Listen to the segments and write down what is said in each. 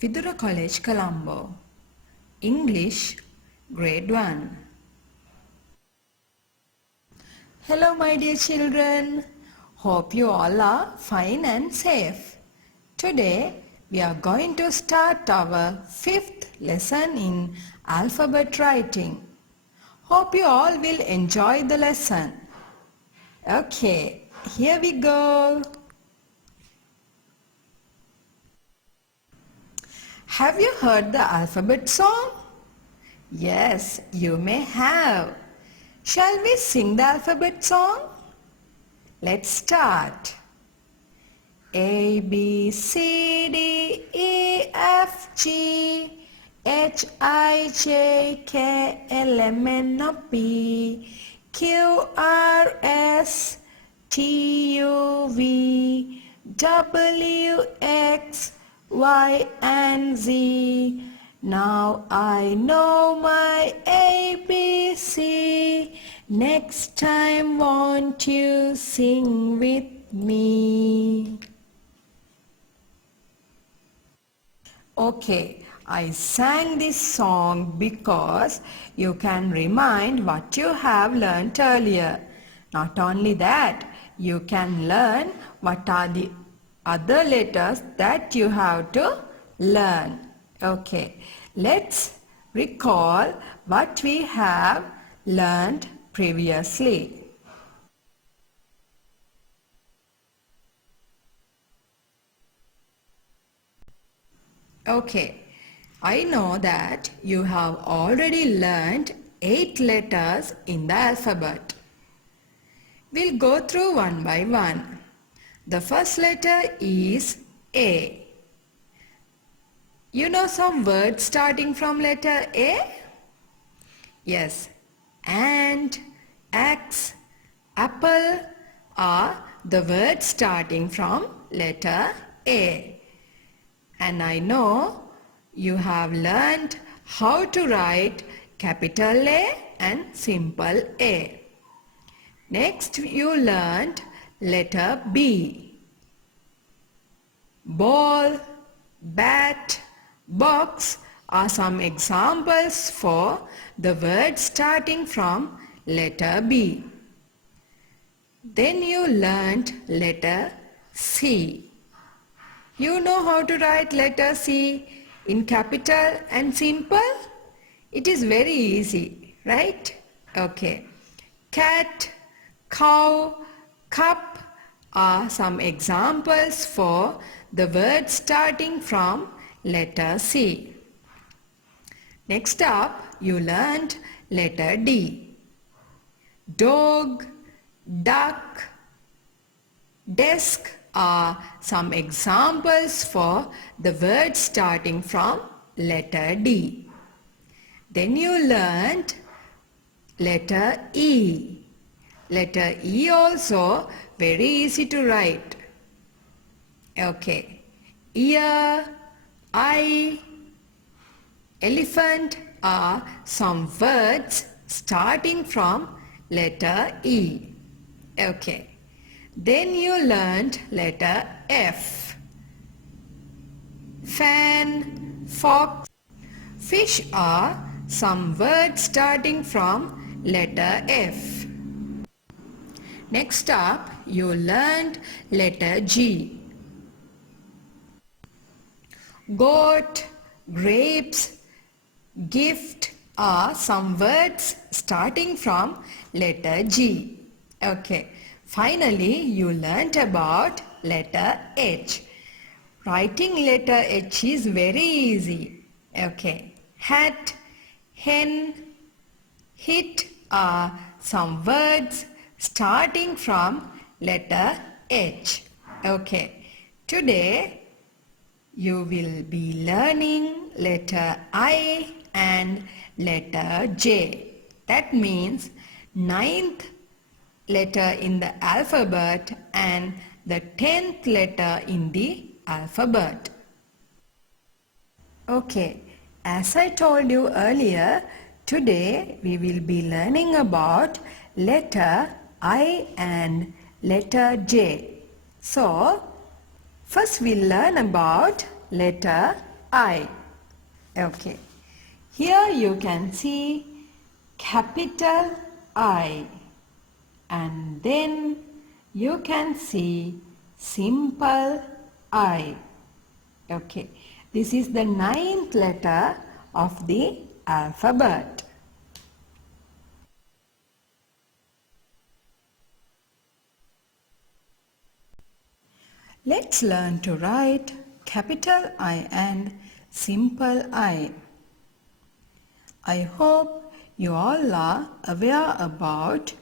Vidura College, Colombo. English, Grade 1. Hello my dear children. Hope you all are fine and safe. Today we are going to start our 5th lesson in alphabet writing. Hope you all will enjoy the lesson. Okay, here we go. Have you heard the alphabet song? Yes, you may have. Shall we sing the alphabet song? Let's start. A, B, C, D, E, F, G, H, I, J, K, L, M, N, O, P, Q, R, S, T, U, V, W, X, Y, and Z. Now I know my ABC. Next time won't you sing with me? Okay, I sang this song because you can remind what you have learnt earlier. Not only that, you can learn what are the other letters that you have to learn. Okay, let's recall what we have learned previously. Okay, I know that you have already learned 8 letters in the alphabet. We'll go through one by one. The first letter is A. You know some words starting from letter A? Yes, ant, axe, apple are the words starting from letter A. And I know you have learned how to write capital A and simple A. Next you learned letter B. Ball, bat, box are some examples for the words starting from letter B. Then you learned letter C. You know how to write letter C in capital and simple? It is very easy, right? Okay. Cat, cow, cup are some examples for the words starting from letter C. Next up, you learned letter D. Dog, duck, desk are some examples for the words starting from letter D. Then you learned letter E. Letter E also very easy to write. Okay. Ear, eye, elephant are some words starting from letter E. Okay. Then you learned letter F. Fan, fox, fish are some words starting from letter F. Next up, you learned letter G. Goat, grapes, gift are some words starting from letter G. Okay. Finally, you learnt about letter H. Writing letter H is very easy. Okay. Hat, hen, hit are some words starting from letter H. Okay. Today, you will be learning letter I and letter J. That means 9th letter in the alphabet and the 10th letter in the alphabet. Okay, as I told you earlier, today we will be learning about letter I and letter J. So, first we'll learn about letter I. Okay. Here you can see capital I, and then you can see simple I. Okay. This is the ninth letter of the alphabet. Let's learn to write capital I and simple I. I hope you all are aware about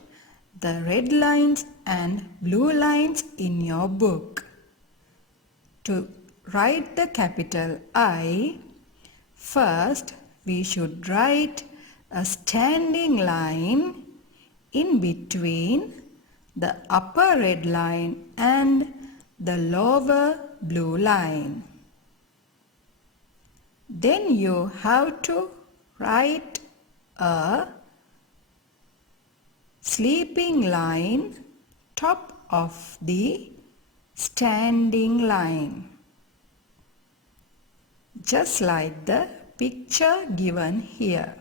the red lines and blue lines in your book. To write the capital I, first we should write a standing line in between the upper red line and the lower blue line. Then you have to write a sleeping line top of the standing line, just like the picture given here.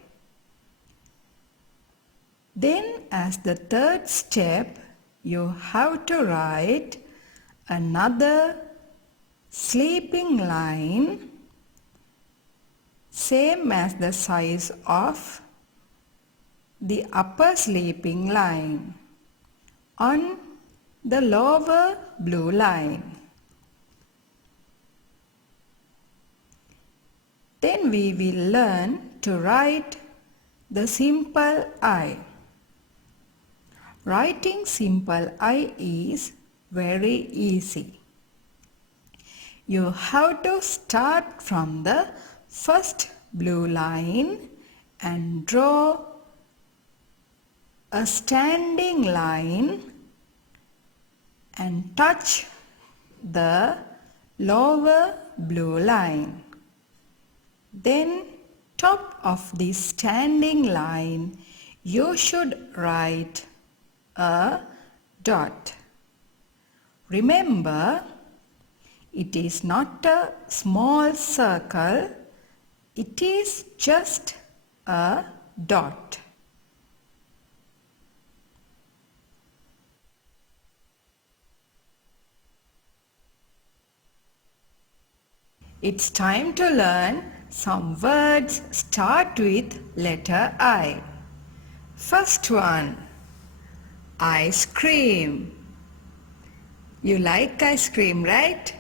Then as the third step, you have to write another sleeping line same as the size of the upper sleeping line on the lower blue line. Then we will learn to write the simple I. Writing simple I is very easy. You have to start from the first blue line and draw a standing line and touch the lower blue line. Then top of the standing line you should write a dot. Remember, it is not a small circle, it is just a dot. It's time to learn some words start with letter I. First one, ice cream. You like ice cream, right?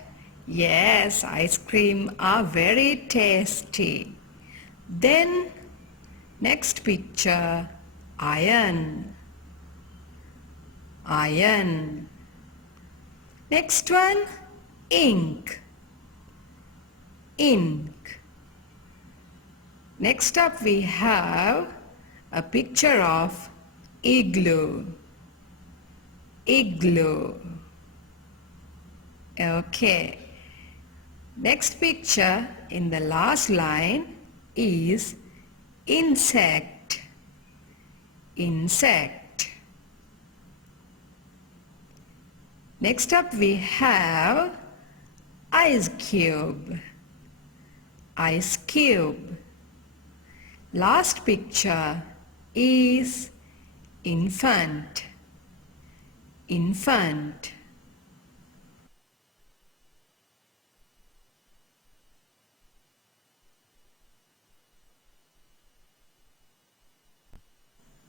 Yes, ice cream are very tasty. Then next picture, iron. Iron. Next one, ink. Ink. Next up we have a picture of igloo. Igloo. Okay. Next picture in the last line is insect. Insect. Next up we have ice cube. Ice cube. Last picture is infant. Infant.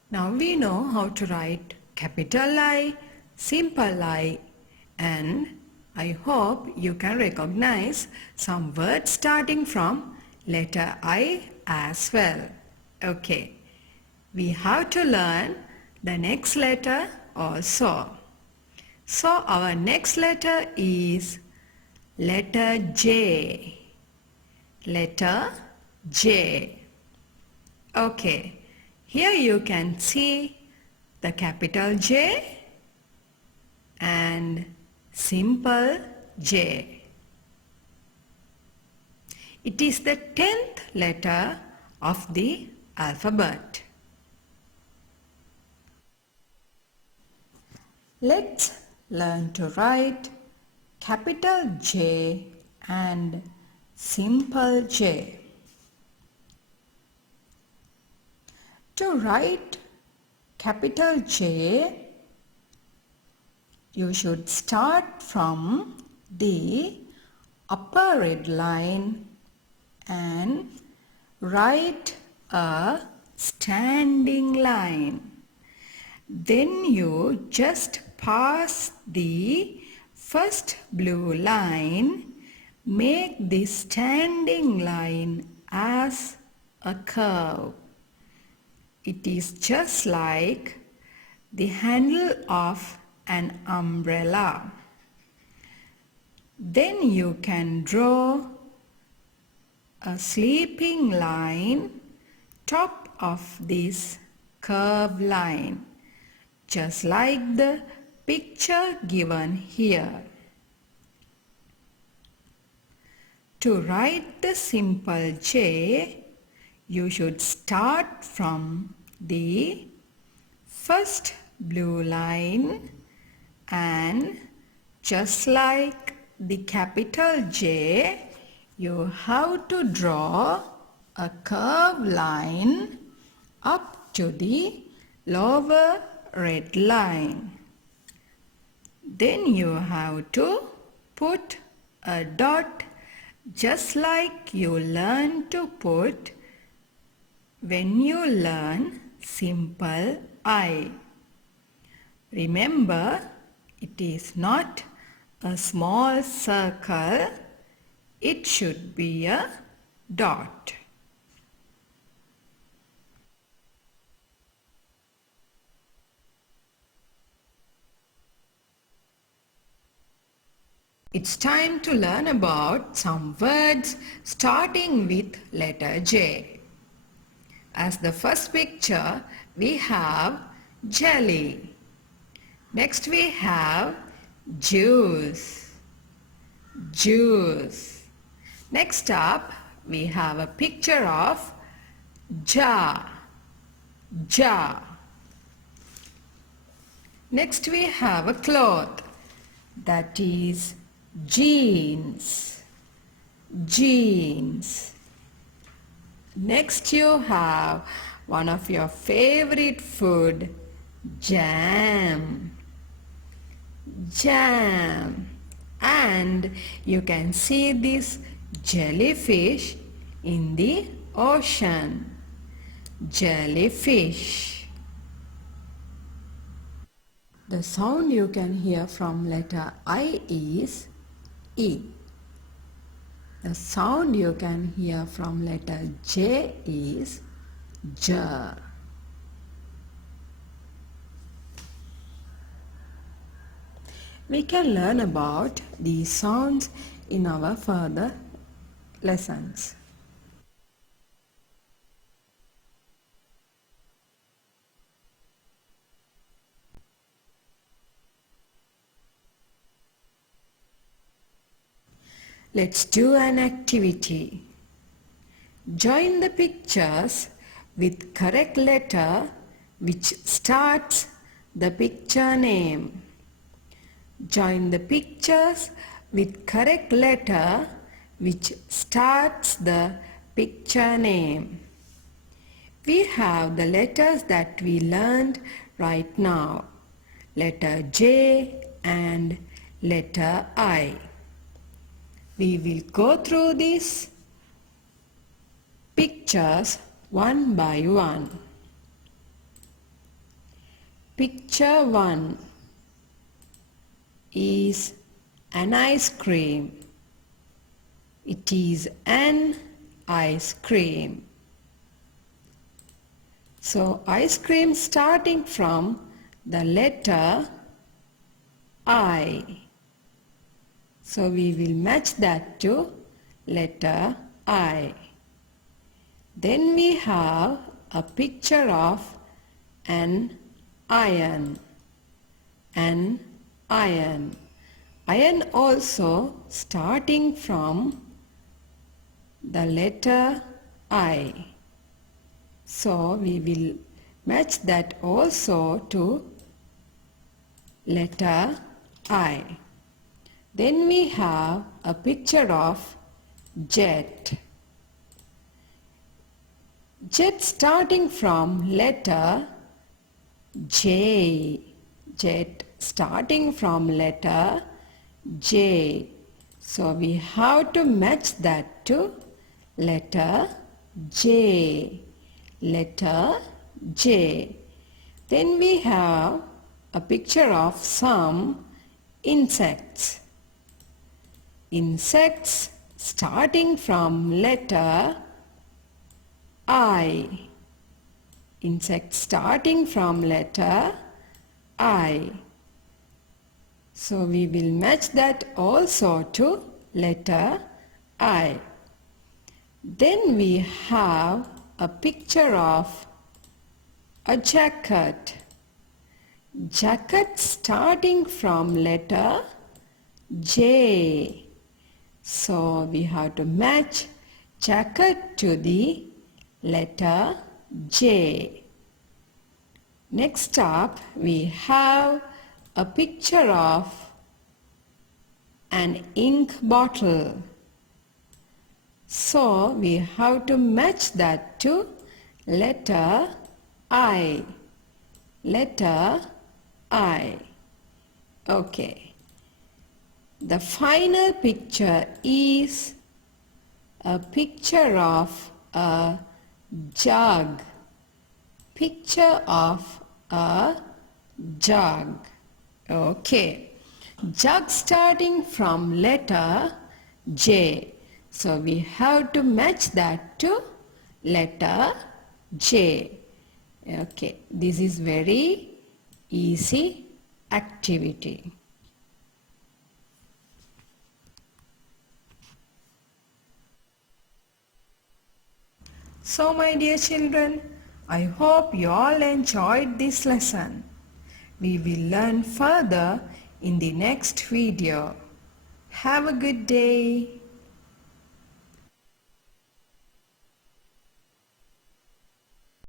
Now we know how to write capital I, simple I, and I hope you can recognize some words starting from letter I as well. Okay, we have to learn the next letter also. So our next letter is letter J. Letter J. Okay, here you can see the capital J and simple J. It is the 10th letter of the alphabet. Let's learn to write capital J and simple J. To write capital J, you should start from the upper red line and write a standing line. Then you just pass the first blue line, make this standing line as a curve. It is just like the handle of an umbrella. Then you can draw a sleeping line top of this curved line, just like the picture given here. To write the simple J, you should start from the first blue line and just like the capital J, you have to draw a curved line up to the lower red line. Then you have to put a dot just like you learn to put when you learn simple I. Remember, it is not a small circle, it should be a dot. It's time to learn about some words starting with letter J. As the first picture, we have jelly. Next we have juice. Juice. Next up, we have a picture of jar. Jar. Next we have a cloth, that is jeans. Jeans. Next you have one of your favorite food, jam. Jam. And you can see this jellyfish in the ocean. Jellyfish. The sound you can hear from letter I is E. The sound you can hear from letter J is J. We can learn about these sounds in our further lessons. Let's do an activity. Join the pictures with correct letter which starts the picture name. Join the pictures with correct letter which starts the picture name. We have the letters that we learned right now. Letter J and letter I. We will go through these pictures one by one. Picture 1 is an ice cream. It is an ice cream. So ice cream starting from the letter I. So we will match that to letter I. Then we have a picture of an iron. An iron. Iron also starting from the letter I. So we will match that also to letter I. Then we have a picture of jet. Jet starting from letter J. Jet starting from letter J. So we have to match that to letter J. Letter J. Then we have a picture of some insects. Insects starting from letter I. Insects starting from letter I. So we will match that also to letter I. Then we have a picture of a jacket. Jacket starting from letter J. So we have to match jacket to the letter J. Next up we have a picture of an ink bottle. So we have to match that to letter I. Letter I. Okay. The final picture is a picture of a jug. Picture of a jug. Okay. Jug starting from letter J. So we have to match that to letter J. Okay. This is very easy activity. So my dear children, I hope you all enjoyed this lesson. We will learn further in the next video. Have a good day.